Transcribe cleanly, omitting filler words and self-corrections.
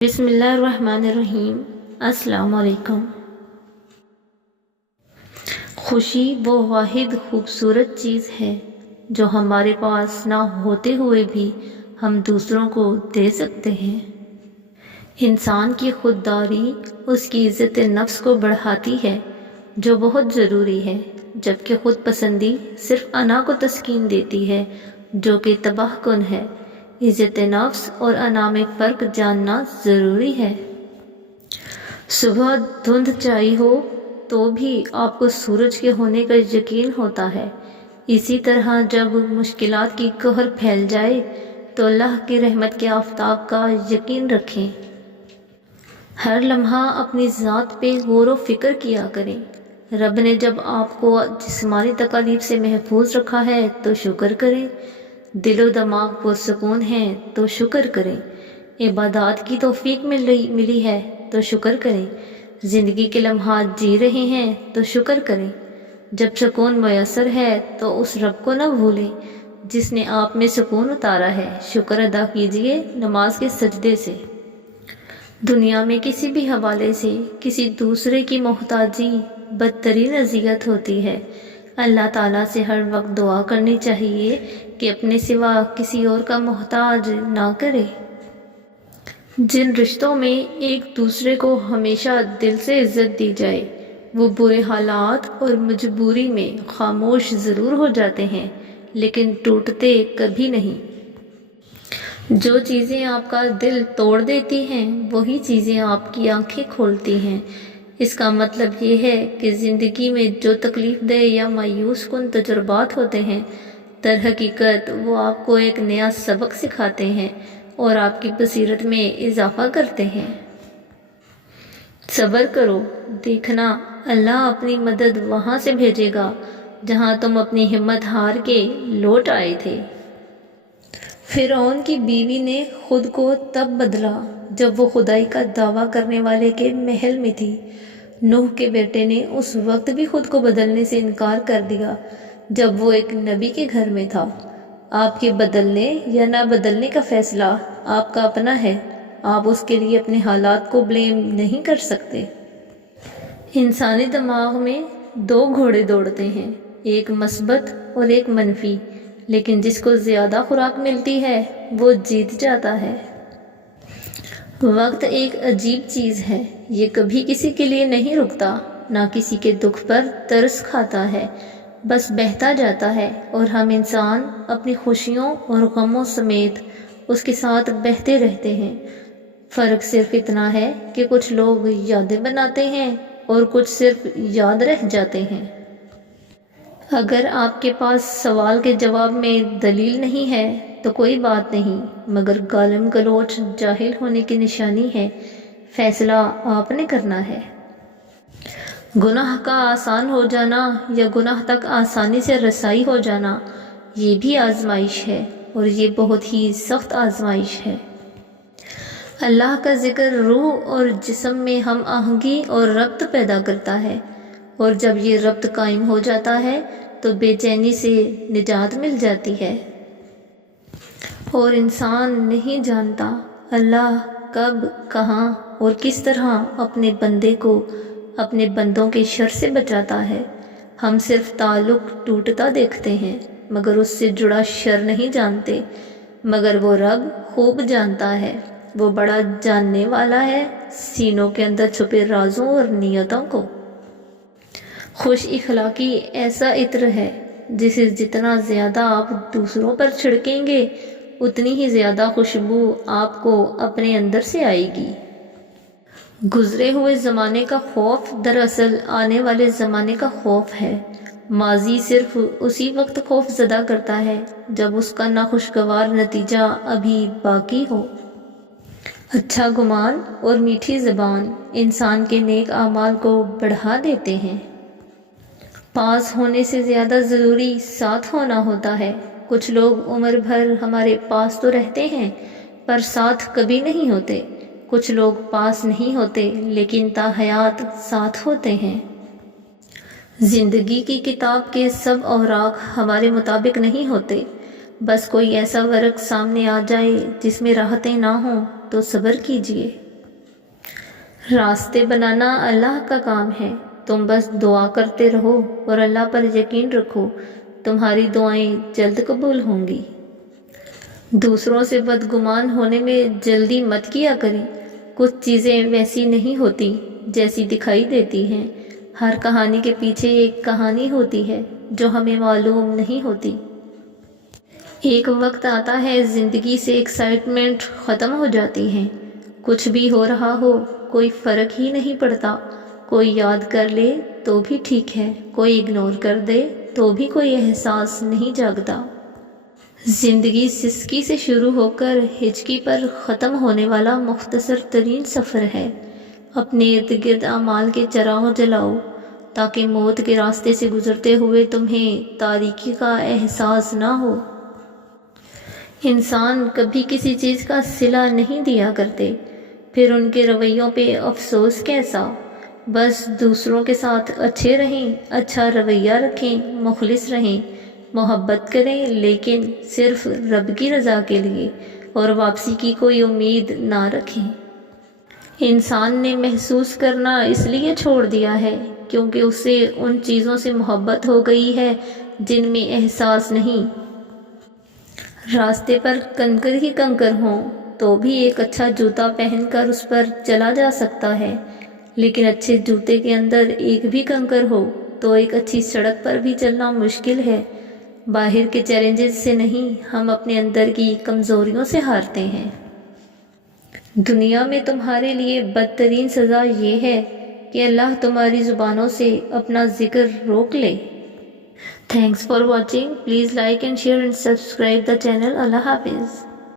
بسم اللہ الرحمن الرحیم۔ السلام علیکم۔ خوشی وہ واحد خوبصورت چیز ہے جو ہمارے پاس نہ ہوتے ہوئے بھی ہم دوسروں کو دے سکتے ہیں۔ انسان کی خودداری اس کی عزت نفس کو بڑھاتی ہے، جو بہت ضروری ہے، جبکہ خود پسندی صرف انا کو تسکین دیتی ہے، جو کہ تباہ کن ہے۔ عزت نفس اور انا میں فرق جاننا ضروری ہے۔ صبح دھند چھائی ہو تو بھی آپ کو سورج کے ہونے کا یقین ہوتا ہے، اسی طرح جب مشکلات کی قہر پھیل جائے تو اللہ کی رحمت کے آفتاب کا یقین رکھیں۔ ہر لمحہ اپنی ذات پہ غور و فکر کیا کریں۔ رب نے جب آپ کو جسمانی تکالیف سے محفوظ رکھا ہے تو شکر کریں، دل و دماغ پرسکون ہیں تو شکر کریں، عبادات کی توفیق ملی ہے تو شکر کریں، زندگی کے لمحات جی رہے ہیں تو شکر کریں۔ جب سکون میسر ہے تو اس رب کو نہ بھولیں جس نے آپ میں سکون اتارا ہے۔ شکر ادا کیجئے نماز کے سجدے سے۔ دنیا میں کسی بھی حوالے سے کسی دوسرے کی محتاجی بدترین اذیت ہوتی ہے۔ اللہ تعالیٰ سے ہر وقت دعا کرنی چاہیے کہ اپنے سوا کسی اور کا محتاج نہ کرے۔ جن رشتوں میں ایک دوسرے کو ہمیشہ دل سے عزت دی جائے، وہ برے حالات اور مجبوری میں خاموش ضرور ہو جاتے ہیں لیکن ٹوٹتے کبھی نہیں۔ جو چیزیں آپ کا دل توڑ دیتی ہیں وہی چیزیں آپ کی آنکھیں کھولتی ہیں۔ اس کا مطلب یہ ہے کہ زندگی میں جو تکلیف دہ یا مایوس کن تجربات ہوتے ہیں، در حقیقت وہ آپ کو ایک نیا سبق سکھاتے ہیں اور آپ کی بصیرت میں اضافہ کرتے ہیں۔ صبر کرو، دیکھنا اللہ اپنی مدد وہاں سے بھیجے گا جہاں تم اپنی ہمت ہار کے لوٹ آئے تھے۔ فرعون کی بیوی نے خود کو تب بدلا جب وہ خدائی کا دعویٰ کرنے والے کے محل میں تھی۔ نوح کے بیٹے نے اس وقت بھی خود کو بدلنے سے انکار کر دیا جب وہ ایک نبی کے گھر میں تھا۔ آپ کے بدلنے یا نہ بدلنے کا فیصلہ آپ کا اپنا ہے، آپ اس کے لیے اپنے حالات کو بلیم نہیں کر سکتے۔ انسانی دماغ میں دو گھوڑے دوڑتے ہیں، ایک مثبت اور ایک منفی، لیکن جس کو زیادہ خوراک ملتی ہے وہ جیت جاتا ہے۔ وقت ایک عجیب چیز ہے، یہ کبھی کسی کے لیے نہیں رکتا، نہ کسی کے دکھ پر ترس کھاتا ہے، بس بہتا جاتا ہے اور ہم انسان اپنی خوشیوں اور غموں سمیت اس کے ساتھ بہتے رہتے ہیں۔ فرق صرف اتنا ہے کہ کچھ لوگ یادیں بناتے ہیں اور کچھ صرف یاد رہ جاتے ہیں۔ اگر آپ کے پاس سوال کے جواب میں دلیل نہیں ہے تو کوئی بات نہیں، مگر گالم گلوچ جاہل ہونے کی نشانی ہے۔ فیصلہ آپ نے کرنا ہے۔ گناہ کا آسان ہو جانا یا گناہ تک آسانی سے رسائی ہو جانا، یہ بھی آزمائش ہے اور یہ بہت ہی سخت آزمائش ہے۔ اللہ کا ذکر روح اور جسم میں ہم آہنگی اور ربط پیدا کرتا ہے، اور جب یہ ربط قائم ہو جاتا ہے تو بے چینی سے نجات مل جاتی ہے۔ اور انسان نہیں جانتا اللہ کب، کہاں اور کس طرح اپنے بندے کو اپنے بندوں کے شر سے بچاتا ہے۔ ہم صرف تعلق ٹوٹتا دیکھتے ہیں مگر اس سے جڑا شر نہیں جانتے، مگر وہ رب خوب جانتا ہے، وہ بڑا جاننے والا ہے سینوں کے اندر چھپے رازوں اور نیتوں کو۔ خوش اخلاقی ایسا عطر ہے جسے جتنا زیادہ آپ دوسروں پر چھڑکیں گے اتنی ہی زیادہ خوشبو آپ کو اپنے اندر سے آئے گی۔ گزرے ہوئے زمانے کا خوف دراصل آنے والے زمانے کا خوف ہے۔ ماضی صرف اسی وقت خوف زدہ کرتا ہے جب اس کا ناخوشگوار نتیجہ ابھی باقی ہو۔ اچھا گمان اور میٹھی زبان انسان کے نیک اعمال کو بڑھا دیتے ہیں۔ پاس ہونے سے زیادہ ضروری ساتھ ہونا ہوتا ہے۔ کچھ لوگ عمر بھر ہمارے پاس تو رہتے ہیں پر ساتھ کبھی نہیں ہوتے، کچھ لوگ پاس نہیں ہوتے لیکن تاحیات ساتھ ہوتے ہیں۔ زندگی کی کتاب کے سب اوراق ہمارے مطابق نہیں ہوتے، بس کوئی ایسا ورق سامنے آ جائے جس میں راحتیں نہ ہوں تو صبر کیجیے۔ راستے بنانا اللہ کا کام ہے، تم بس دعا کرتے رہو اور اللہ پر یقین رکھو، تمہاری دعائیں جلد قبول ہوں گی۔ دوسروں سے بدگمان ہونے میں جلدی مت کیا کریں، کچھ چیزیں ویسی نہیں ہوتی جیسی دکھائی دیتی ہیں، ہر کہانی کے پیچھے ایک کہانی ہوتی ہے جو ہمیں معلوم نہیں ہوتی۔ ایک وقت آتا ہے زندگی سے ایکسائٹمنٹ ختم ہو جاتی ہے، کچھ بھی ہو رہا ہو کوئی فرق ہی نہیں پڑتا، کوئی یاد کر لے تو بھی ٹھیک ہے، کوئی اگنور کر دے تو بھی کوئی احساس نہیں جاگتا۔ زندگی سسکی سے شروع ہو کر ہچکی پر ختم ہونے والا مختصر ترین سفر ہے۔ اپنے ارد گرد اعمال کے چراغ جلاؤ تاکہ موت کے راستے سے گزرتے ہوئے تمہیں تاریکی کا احساس نہ ہو۔ انسان کبھی کسی چیز کا صلہ نہیں دیا کرتے، پھر ان کے رویوں پہ افسوس کیسا؟ بس دوسروں کے ساتھ اچھے رہیں، اچھا رویہ رکھیں، مخلص رہیں، محبت کریں لیکن صرف رب کی رضا کے لیے، اور واپسی کی کوئی امید نہ رکھیں۔ انسان نے محسوس کرنا اس لیے چھوڑ دیا ہے کیونکہ اسے ان چیزوں سے محبت ہو گئی ہے جن میں احساس نہیں۔ راستے پر کنکر ہی کنکر ہوں تو بھی ایک اچھا جوتا پہن کر اس پر چلا جا سکتا ہے، لیکن اچھے جوتے کے اندر ایک بھی کنکر ہو تو ایک اچھی سڑک پر بھی چلنا مشکل ہے۔ باہر کے چیلنجز سے نہیں، ہم اپنے اندر کی کمزوریوں سے ہارتے ہیں۔ دنیا میں تمہارے لیے بدترین سزا یہ ہے کہ اللہ تمہاری زبانوں سے اپنا ذکر روک لے۔ Thanks for watching. Please like and share and subscribe the channel. Allah Hafiz.